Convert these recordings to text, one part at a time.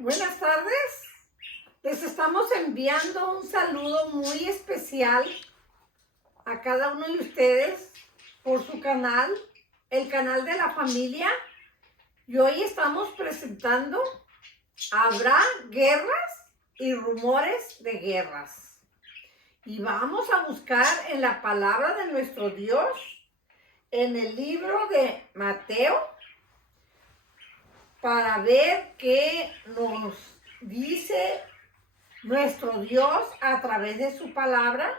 Buenas tardes. Les estamos enviando un saludo muy especial a cada uno de ustedes por su canal, el canal de la familia. Y hoy estamos presentando Habrá guerras y rumores de guerras. Y vamos a buscar en la palabra de nuestro Dios, en el libro de Mateo, para ver qué nos dice nuestro Dios a través de su palabra.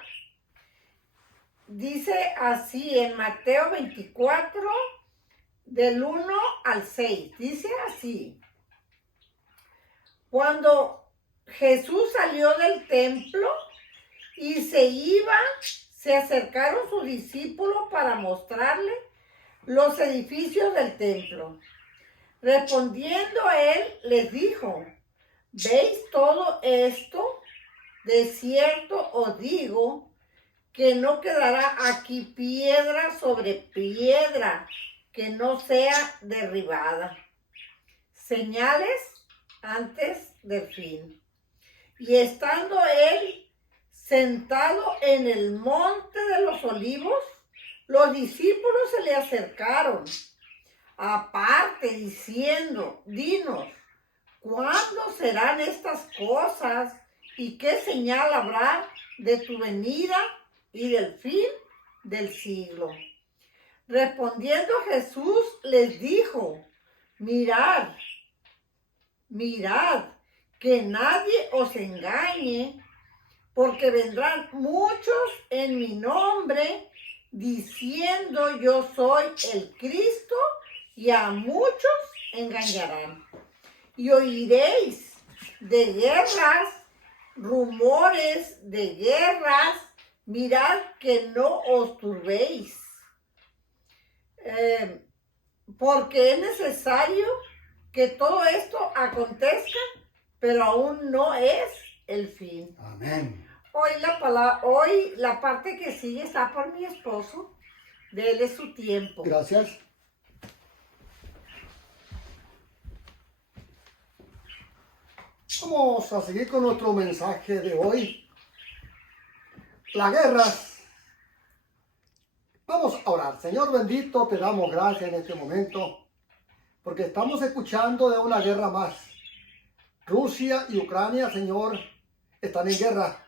Dice así en Mateo 24, del 1 al 6. Dice así: cuando Jesús salió del templo y se iba, se acercaron sus discípulos para mostrarle los edificios del templo. Respondiendo él, les dijo: ¿veis todo esto? De cierto os digo que no quedará aquí piedra sobre piedra que no sea derribada. Señales antes del fin. Y estando él sentado en el monte de los olivos, los discípulos se le acercaron aparte, diciendo: dinos, ¿cuándo serán estas cosas? ¿Y qué señal habrá de tu venida y del fin del siglo? Respondiendo Jesús les dijo: mirad, que nadie os engañe, porque vendrán muchos en mi nombre, diciendo: yo soy el Cristo, y a muchos engañarán. Y oiréis de guerras, rumores de guerras. Mirad que no os turbéis, porque es necesario que todo esto acontezca, pero aún no es el fin. Amén. Hoy la parte que sigue está por mi esposo. Dele su tiempo. Gracias. Vamos a seguir con nuestro mensaje de hoy. Las guerras. Vamos a orar. Señor bendito, te damos gracias en este momento, porque estamos escuchando de una guerra más. Rusia y Ucrania, Señor, están en guerra.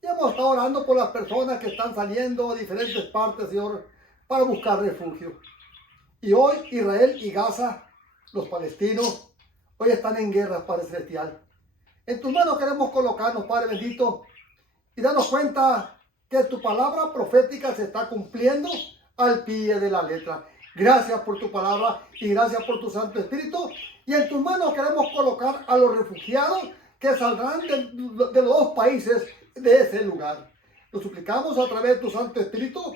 Y hemos estado orando por las personas que están saliendo a diferentes partes, Señor, para buscar refugio. Y hoy Israel y Gaza, los palestinos, hoy están en guerra, Padre Celestial. En tus manos queremos colocarnos, Padre bendito, y darnos cuenta que tu palabra profética se está cumpliendo al pie de la letra. Gracias por tu palabra y gracias por tu Santo Espíritu. Y en tus manos queremos colocar a los refugiados que saldrán de los dos países de ese lugar. Lo suplicamos a través de tu Santo Espíritu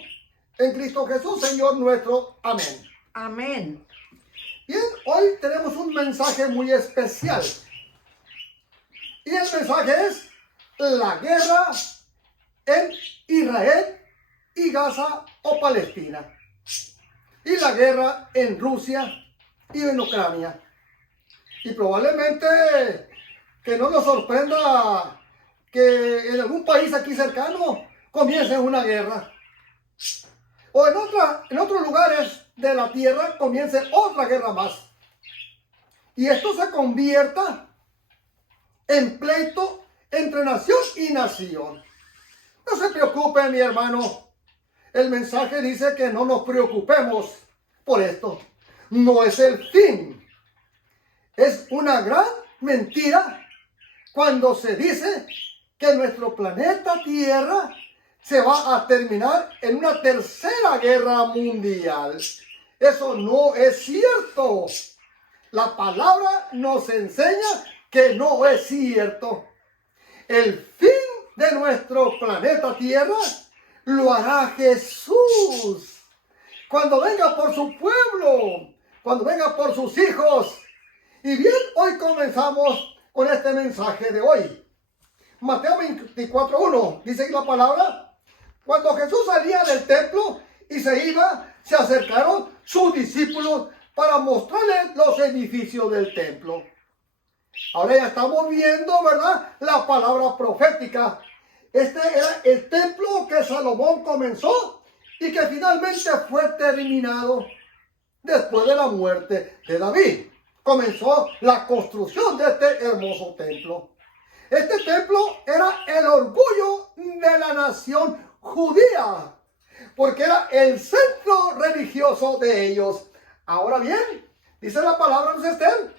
en Cristo Jesús, Señor nuestro. Amén. Amén. Bien, hoy tenemos un mensaje muy especial. Y el mensaje es la guerra en Israel y Gaza o Palestina. Y la guerra en Rusia y en Ucrania. Y probablemente que no nos sorprenda que en algún país aquí cercano comience una guerra. O en otros lugares de la tierra comience otra guerra más. Y esto se convierta en pleito entre nación y nación. No se preocupe, mi hermano. El mensaje dice que no nos preocupemos por esto. No es el fin. Es una gran mentira cuando se dice que nuestro planeta Tierra se va a terminar en una tercera guerra mundial. Eso no es cierto. La palabra nos enseña que no es cierto. El fin de nuestro planeta Tierra lo hará Jesús. Cuando venga por su pueblo, cuando venga por sus hijos. Y bien, hoy comenzamos con este mensaje de hoy. Mateo 24:1 dice que la palabra: cuando Jesús salía del templo y se iba, se acercaron sus discípulos para mostrarles los edificios del templo. Ahora ya estamos viendo, ¿verdad?, la palabra profética. Este era el templo que Salomón comenzó y que finalmente fue terminado después de la muerte de David. Comenzó la construcción de este hermoso templo. Este templo era el orgullo de la nación judía, porque era el centro religioso de ellos. Ahora bien, dice la palabra de Esther: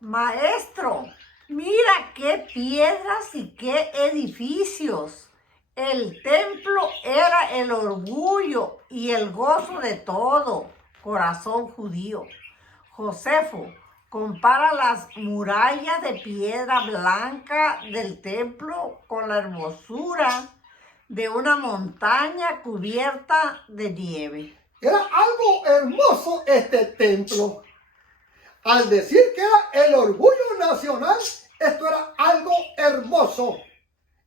Maestro, mira qué piedras y qué edificios. El templo era el orgullo y el gozo de todo corazón judío. Josefo, compara las murallas de piedra blanca del templo con la hermosura de una montaña cubierta de nieve. Era algo hermoso este templo. Al decir que era el orgullo nacional, esto era algo hermoso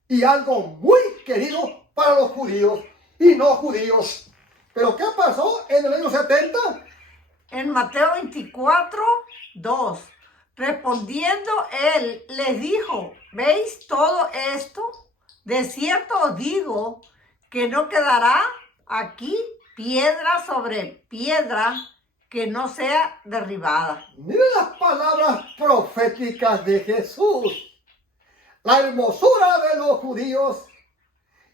y algo muy querido para los judíos y no judíos. Pero ¿qué pasó en el año 70? En Mateo 24, 2, respondiendo él, les dijo: ¿veis todo esto? De cierto os digo que no quedará aquí piedra sobre piedra que no sea derribada. Miren las palabras proféticas de Jesús. La hermosura de los judíos.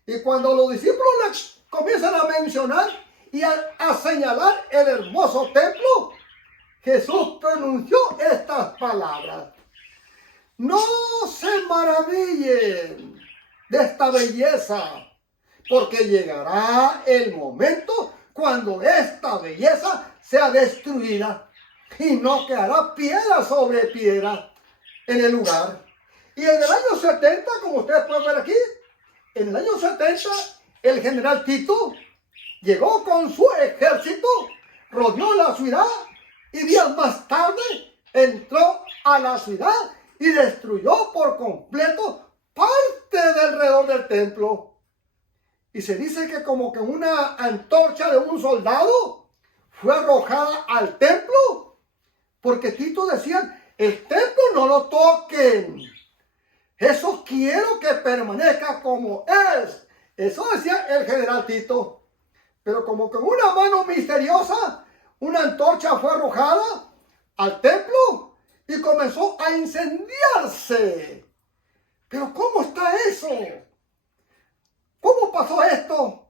Y cuando los discípulos les comienzan a mencionar y a señalar el hermoso templo, Jesús pronunció estas palabras: no se maravillen de esta belleza, porque llegará el momento cuando esta belleza sea destruida y no quedará piedra sobre piedra en el lugar. Y en el año 70, como ustedes pueden ver aquí, en el año 70, el general Tito llegó con su ejército, rodeó la ciudad y días más tarde entró a la ciudad y destruyó por completo parte del alrededor del templo. Y se dice que como que una antorcha de un soldado fue arrojada al templo, porque Tito decía: el templo no lo toquen, eso quiero que permanezca como es. Eso decía el general Tito. Pero como con una mano misteriosa, una antorcha fue arrojada al templo y comenzó a incendiarse. Pero ¿cómo está eso? ¿Cómo pasó esto?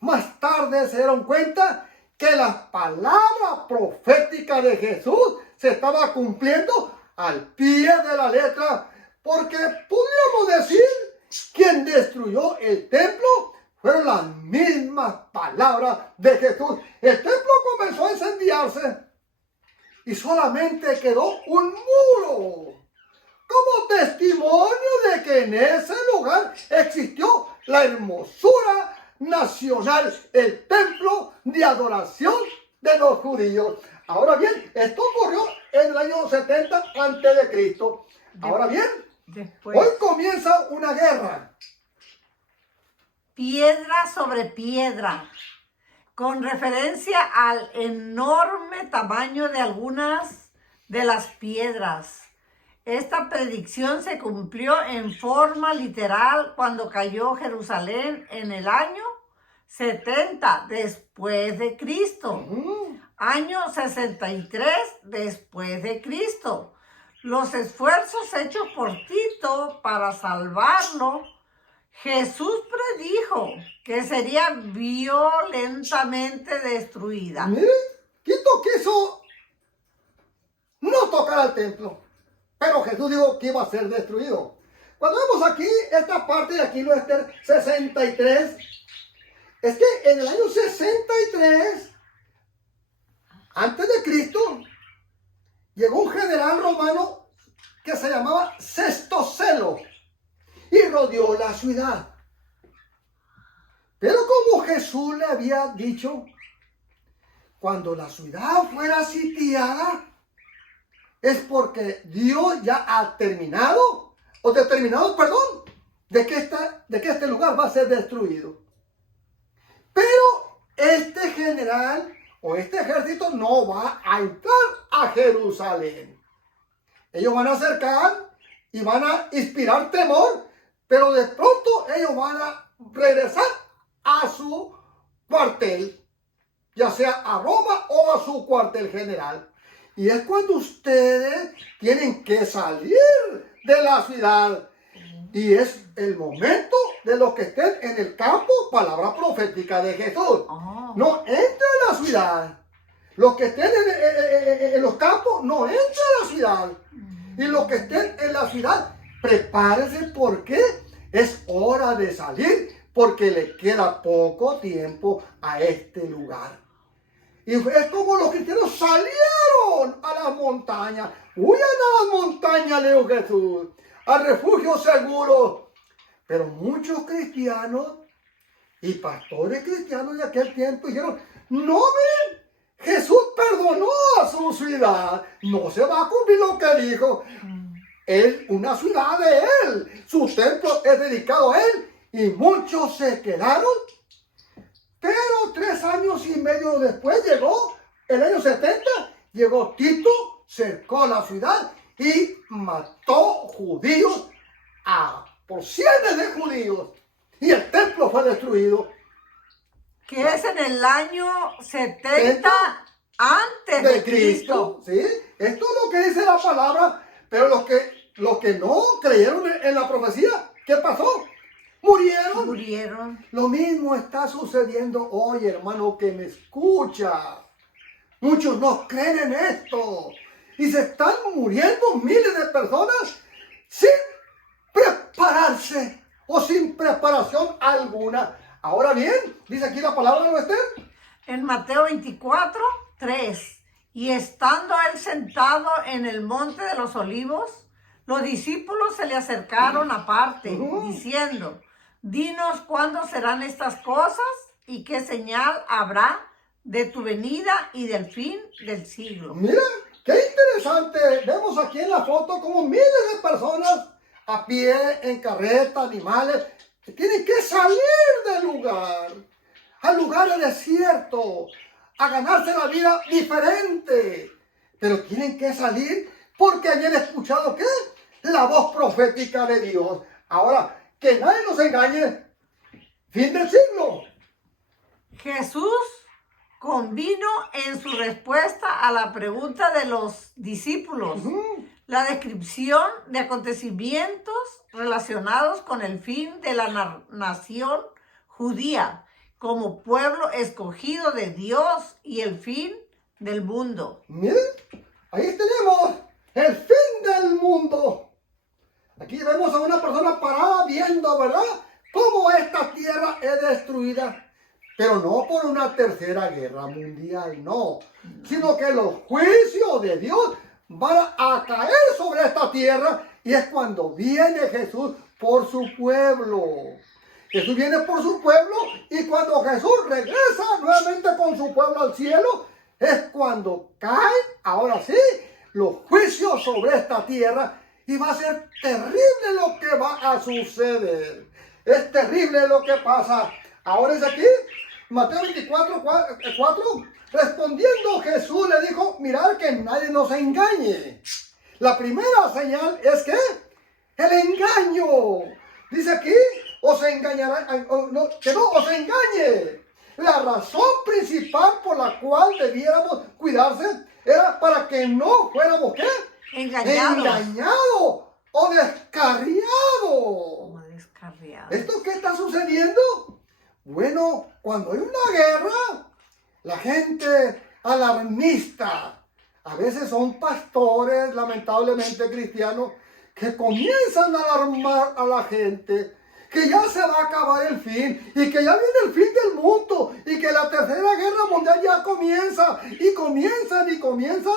Más tarde se dieron cuenta que la palabra profética de Jesús se estaba cumpliendo al pie de la letra, porque podríamos decir, quien destruyó el templo fueron las mismas palabras de Jesús. El templo comenzó a incendiarse y solamente quedó un muro como testimonio de que en ese lugar existió la hermosura nacional, el templo de adoración de los judíos. Ahora bien, esto ocurrió en el año 70 antes de Cristo. Ahora bien, hoy comienza una guerra. Piedra sobre piedra, con referencia al enorme tamaño de algunas de las piedras. Esta predicción se cumplió en forma literal cuando cayó Jerusalén en el año 70 después de Cristo, año 63 después de Cristo. Los esfuerzos hechos por Tito para salvarlo, Jesús predijo que sería violentamente destruida. Miren, Tito quiso no tocar al templo, pero Jesús dijo que iba a ser destruido. Cuando vemos aquí esta parte de aquí, nuestro 63, es que en el año 63, antes de Cristo, llegó un general romano que se llamaba Sexto Celo y rodeó la ciudad. Pero como Jesús le había dicho, cuando la ciudad fuera sitiada, es porque Dios ya ha determinado, de que este lugar va a ser destruido. Pero este general o este ejército no va a entrar a Jerusalén. Ellos van a acercar y van a inspirar temor, pero de pronto ellos van a regresar a su cuartel, ya sea a Roma o a su cuartel general. Y es cuando ustedes tienen que salir de la ciudad. Y es el momento de los que estén en el campo, palabra profética de Jesús. No entren a la ciudad. Los que estén en los campos, no entren a la ciudad. Y los que estén en la ciudad, prepárense porque es hora de salir, porque le queda poco tiempo a este lugar. Y es como los cristianos salieron a las montañas. Huyan a las montañas, le dijo Jesús, al refugio seguro. Pero muchos cristianos y pastores cristianos de aquel tiempo dijeron, no ven, Jesús perdonó a su ciudad. No se va a cumplir lo que dijo. Es una ciudad de él. Su templo es dedicado a él. Y muchos se quedaron. Pero 3 años y medio después llegó, el año 70, llegó Tito, cercó la ciudad y mató judíos por cientos de judíos. Y el templo fue destruido. Que es en el año 70 antes de Cristo. ¿Sí? Esto es lo que dice la palabra. Pero los que no creyeron en la profecía, ¿qué pasó? Murieron. Lo mismo está sucediendo hoy, hermano, que me escucha. Muchos no creen en esto. Y se están muriendo miles de personas sin prepararse o sin preparación alguna. Ahora bien, dice aquí la palabra de nuestro. En Mateo 24, 3. Y estando él sentado en el monte de los olivos, los discípulos se le acercaron aparte, diciendo, dinos cuándo serán estas cosas y qué señal habrá de tu venida y del fin del siglo. Mira, qué interesante. Vemos aquí en la foto como miles de personas a pie, en carreta, animales, que tienen que salir del lugar, al lugar desierto, a ganarse la vida diferente. Pero tienen que salir porque habían escuchado, ¿qué? La voz profética de Dios. Ahora, que nadie nos engañe. Fin del siglo. Jesús convino en su respuesta a la pregunta de los discípulos la descripción de acontecimientos relacionados con el fin de la nación judía como pueblo escogido de Dios y el fin del mundo. Miren, ahí tenemos el fin del mundo. Aquí vemos a una persona parada viendo, ¿verdad?, cómo esta tierra es destruida. Pero no por una tercera guerra mundial, no. Sino que los juicios de Dios van a caer sobre esta tierra. Y es cuando viene Jesús por su pueblo. Jesús viene por su pueblo. Y cuando Jesús regresa nuevamente con su pueblo al cielo, es cuando caen, ahora sí, los juicios sobre esta tierra. Y va a ser terrible lo que va a suceder. Es terrible lo que pasa. Ahora es aquí, Mateo 24, 4. Respondiendo Jesús le dijo, mirad que nadie nos engañe. La primera señal es que el engaño. Dice aquí, os engañará, que no os engañe. La razón principal por la cual debiéramos cuidarse era para que no fuéramos, ¿qué? Engañado o descarriado. ¿Esto qué está sucediendo? Bueno, cuando hay una guerra, la gente alarmista, a veces son pastores, lamentablemente cristianos, que comienzan a alarmar a la gente, que ya se va a acabar el fin, y que ya viene el fin del mundo, y que la tercera guerra mundial ya comienza, y comienzan.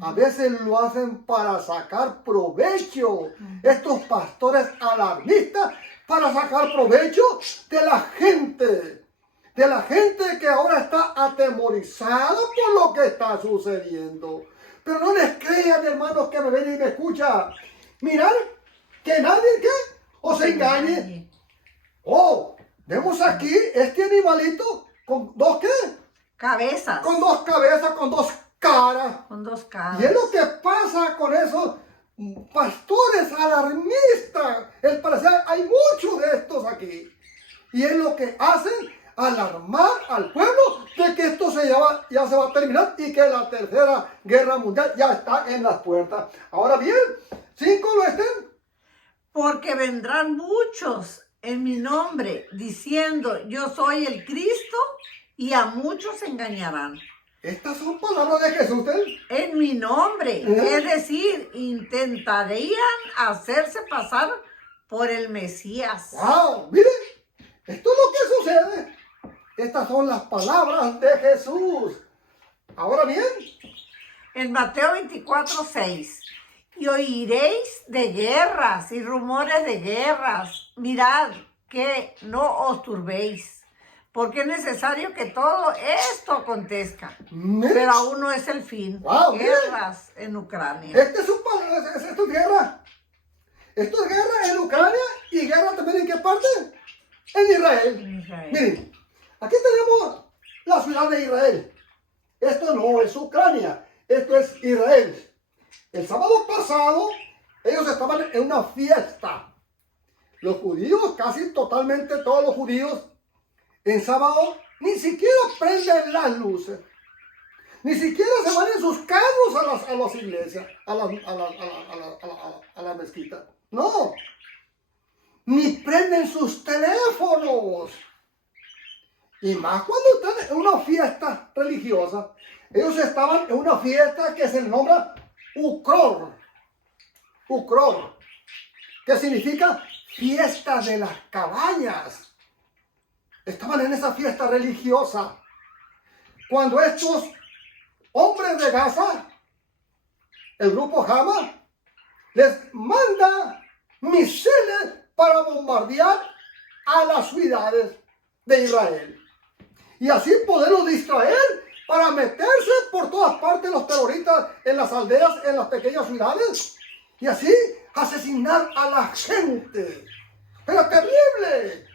A veces lo hacen para sacar provecho. Estos pastores alarmistas, para sacar provecho de la gente que ahora está atemorizada por lo que está sucediendo. Pero no les crean, hermanos, que me ven y me escuchan. Mirad, que nadie, ¿qué?, os engañe. Oh, vemos aquí este animalito con dos, ¿qué?, cabezas. Con dos cabezas, con dos caras. Con dos caras. Y es lo que pasa con esos pastores alarmistas. Al parecer hay muchos de estos aquí. Y es lo que hacen, alarmar al pueblo de que esto ya se va a terminar y que la tercera guerra mundial ya está en las puertas. Ahora bien, 5 lo estén. Porque vendrán muchos en mi nombre diciendo yo soy el Cristo y a muchos engañarán. Estas son palabras de Jesús. En mi nombre, es decir, intentarían hacerse pasar por el Mesías. ¡Wow! Miren, esto es lo que sucede. Estas son las palabras de Jesús. Ahora bien, En Mateo 24:6. Y oiréis de guerras y rumores de guerras. Mirad que no os turbéis, porque es necesario que todo esto acontezca. Pero aún no es el fin. Wow, Guerras en Ucrania. esto es guerra. Esto es guerra en Ucrania y guerra también ¿en qué parte? En Israel. En Israel. Miren, aquí tenemos la ciudad de Israel. Esto no es Ucrania, esto es Israel. El sábado pasado, ellos estaban en una fiesta. Los judíos, casi totalmente todos los judíos, en sábado ni siquiera prenden las luces. Ni siquiera se van en sus carros a las iglesias, a la mezquita. No. Ni prenden sus teléfonos. Y más cuando están en una fiesta religiosa. Ellos estaban en una fiesta que se nombra Ukror, que significa fiesta de las cabañas. Estaban en esa fiesta religiosa. Cuando estos hombres de Gaza, el grupo Hamas, les manda misiles para bombardear a las ciudades de Israel. Y así poderlos distraer para meterse por todas partes los terroristas en las aldeas, en las pequeñas ciudades, y así asesinar a la gente. Era terrible.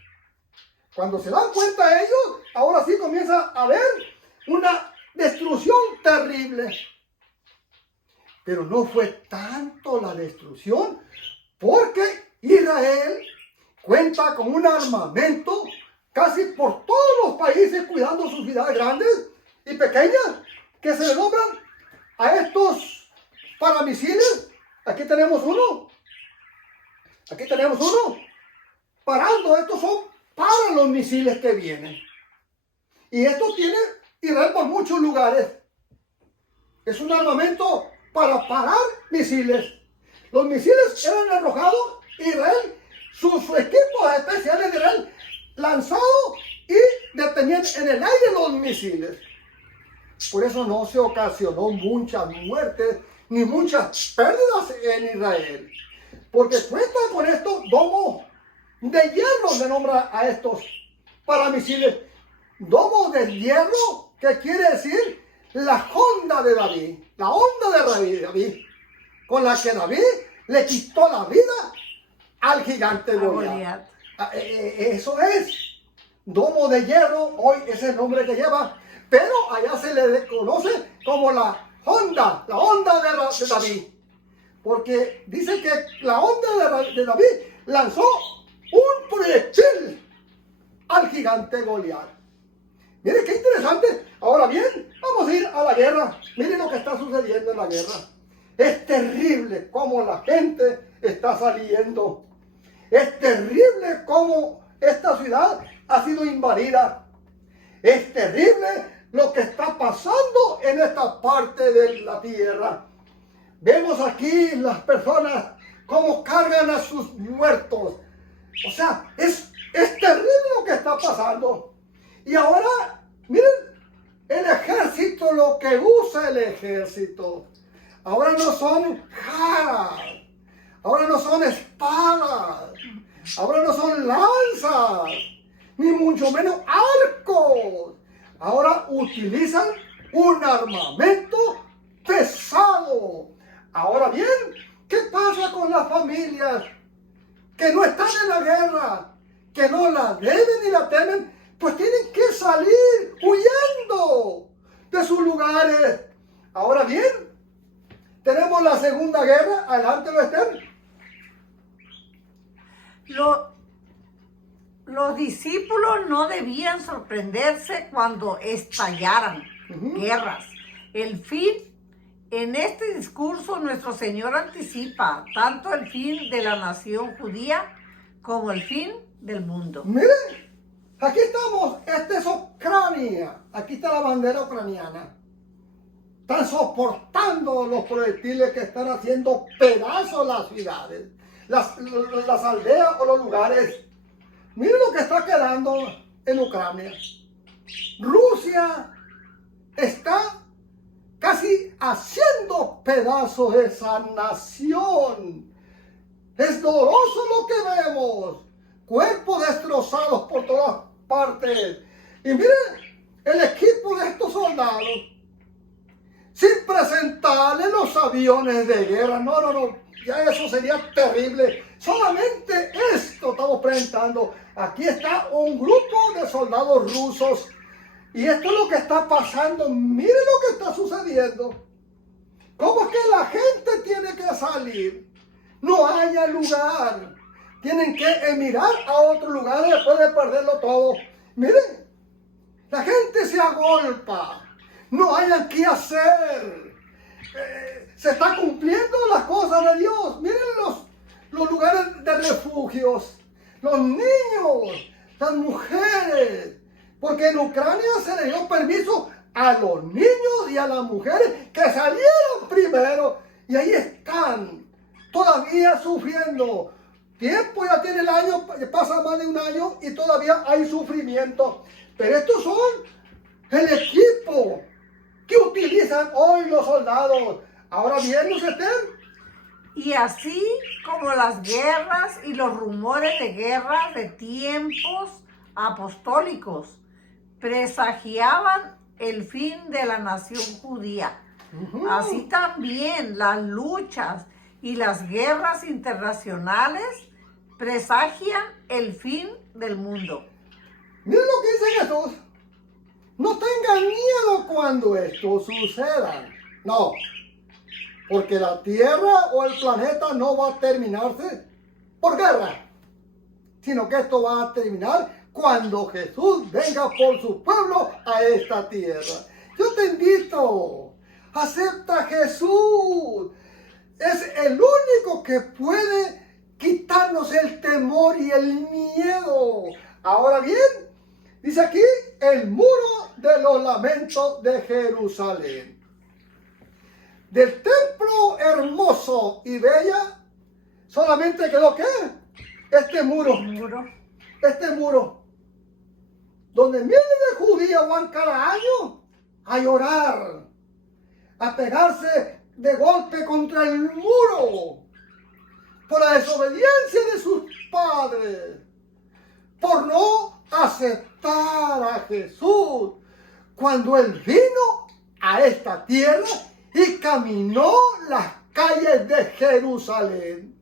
Cuando se dan cuenta ellos, ahora sí comienza a haber una destrucción terrible. Pero no fue tanto la destrucción, porque Israel cuenta con un armamento casi por todos los países cuidando sus ciudades grandes y pequeñas, que se le nombran a estos paramisiles. Aquí tenemos uno. Aquí tenemos uno. Parando, estos son para los misiles que vienen. Y esto tiene Israel por muchos lugares. Es un armamento para parar misiles. Los misiles eran arrojados, Israel, sus equipos especiales de Israel, lanzados y detenían en el aire los misiles. Por eso no se ocasionó muchas muertes ni muchas pérdidas en Israel. Porque cuenta con estos domos de hierro, le nombra a estos paramisiles. Domos de hierro, que quiere decir la honda de David. La honda de David, con la que David le quitó la vida al gigante Goliat. Eso es. Domo de hierro, hoy es el nombre que lleva, pero allá se le conoce como la honda de David. Porque dice que la honda de David lanzó un proyectil al gigante Goliat. Miren qué interesante. Ahora bien, vamos a ir a la guerra. Miren lo que está sucediendo en la guerra. Es terrible cómo la gente está saliendo. Es terrible cómo esta ciudad ha sido invadida. Es terrible lo que está pasando en esta parte de la tierra. Vemos aquí las personas cómo cargan a sus muertos. O sea, es terrible lo que está pasando. Y ahora, miren, el ejército, lo que usa el ejército. Ahora no son jaras, ahora no son espadas, ahora no son lanzas, ni mucho menos arcos. Ahora utilizan un armamento pesado. Ahora bien, ¿qué pasa con las familias que no están en la guerra, que no la deben ni la temen? Pues tienen que salir huyendo de sus lugares. Ahora bien, tenemos la Segunda Guerra. Adelante, Esther. Los discípulos no debían sorprenderse cuando estallaran guerras. El fin, en este discurso nuestro Señor anticipa tanto el fin de la nación judía como el fin del mundo. Miren, aquí estamos, esta es Ucrania, aquí está la bandera ucraniana. Están soportando los proyectiles que están haciendo pedazos las ciudades, las aldeas o los lugares. Miren lo que está quedando en Ucrania. Rusia está casi haciendo pedazos esa nación. Es doloroso lo que vemos. Cuerpos destrozados por todas partes. Y miren el equipo de estos soldados. Sin presentarle los aviones de guerra. No. Ya eso sería terrible. Solamente esto estamos presentando. Aquí está un grupo de soldados rusos. Y esto es lo que está pasando. Miren lo que está sucediendo. ¿Cómo es que la gente tiene que salir? No haya lugar. Tienen que emigrar a otro lugar después de perderlo todo. Miren, la gente se agolpa. No hayan qué hacer. Se está cumpliendo las cosas de Dios. Miren los lugares de refugios. Los niños, las mujeres. Porque en Ucrania se le dio permiso a los niños y a las mujeres que salieron primero. Y ahí están, todavía sufriendo. Tiempo ya tiene el año, pasa más de un año y todavía hay sufrimiento. Pero estos son el equipo que utilizan hoy los soldados. Ahora bien, ¿no se estén? Y así como las guerras y los rumores de guerra de tiempos apostólicos presagiaban el fin de la nación judía. Así también las luchas y las guerras internacionales presagian el fin del mundo. Miren lo que dice Jesús. No tengan miedo cuando esto suceda. No, porque la tierra o el planeta no va a terminarse por guerra, sino que esto va a terminar cuando Jesús venga por su pueblo a esta tierra. Yo te invito, acepta a Jesús. Es el único que puede quitarnos el temor y el miedo. Ahora bien, dice aquí, el muro de los lamentos de Jerusalén. Del templo hermoso y bella, solamente quedó ¿qué? Este muro. Este muro. Donde miles de judíos van cada año a llorar, a pegarse de golpe contra el muro, por la desobediencia de sus padres, por no aceptar a Jesús, cuando Él vino a esta tierra y caminó las calles de Jerusalén.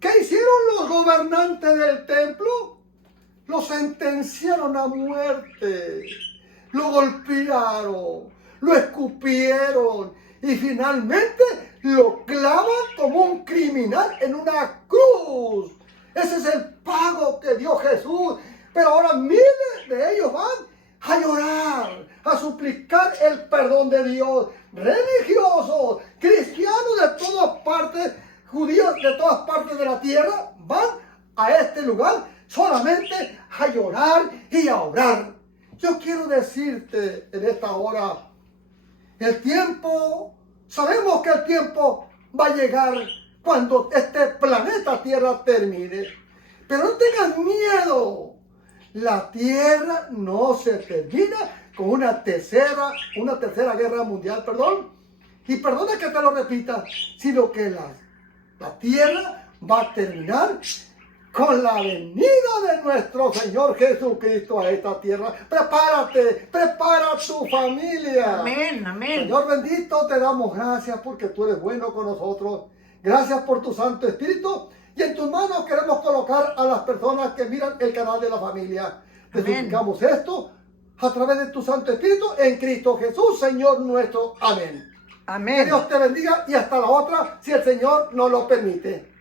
¿Qué hicieron los gobernantes del templo? Lo sentenciaron a muerte, lo golpearon, lo escupieron y finalmente lo clavan como un criminal en una cruz. Ese es el pago que dio Jesús. Pero ahora miles de ellos van a llorar, a suplicar el perdón de Dios. Religiosos, cristianos de todas partes, judíos de todas partes de la tierra, van a este lugar solamente a llorar y a orar. Yo quiero decirte en esta hora, el tiempo, sabemos que el tiempo va a llegar cuando este planeta Tierra termine. Pero no tengan miedo. La Tierra no se termina con una tercera guerra mundial, Y perdona que te lo repita, sino que la Tierra va a terminar con la venida de nuestro Señor Jesucristo a esta tierra. Prepárate, prepara tu familia. Amén, amén. Señor bendito, te damos gracias porque tú eres bueno con nosotros. Gracias por tu Santo Espíritu. Y en tus manos queremos colocar a las personas que miran el canal de la familia. Te suplicamos esto a través de tu Santo Espíritu en Cristo Jesús, Señor nuestro. Amén. Que Amén. Dios te bendiga y hasta la otra, si el Señor nos lo permite.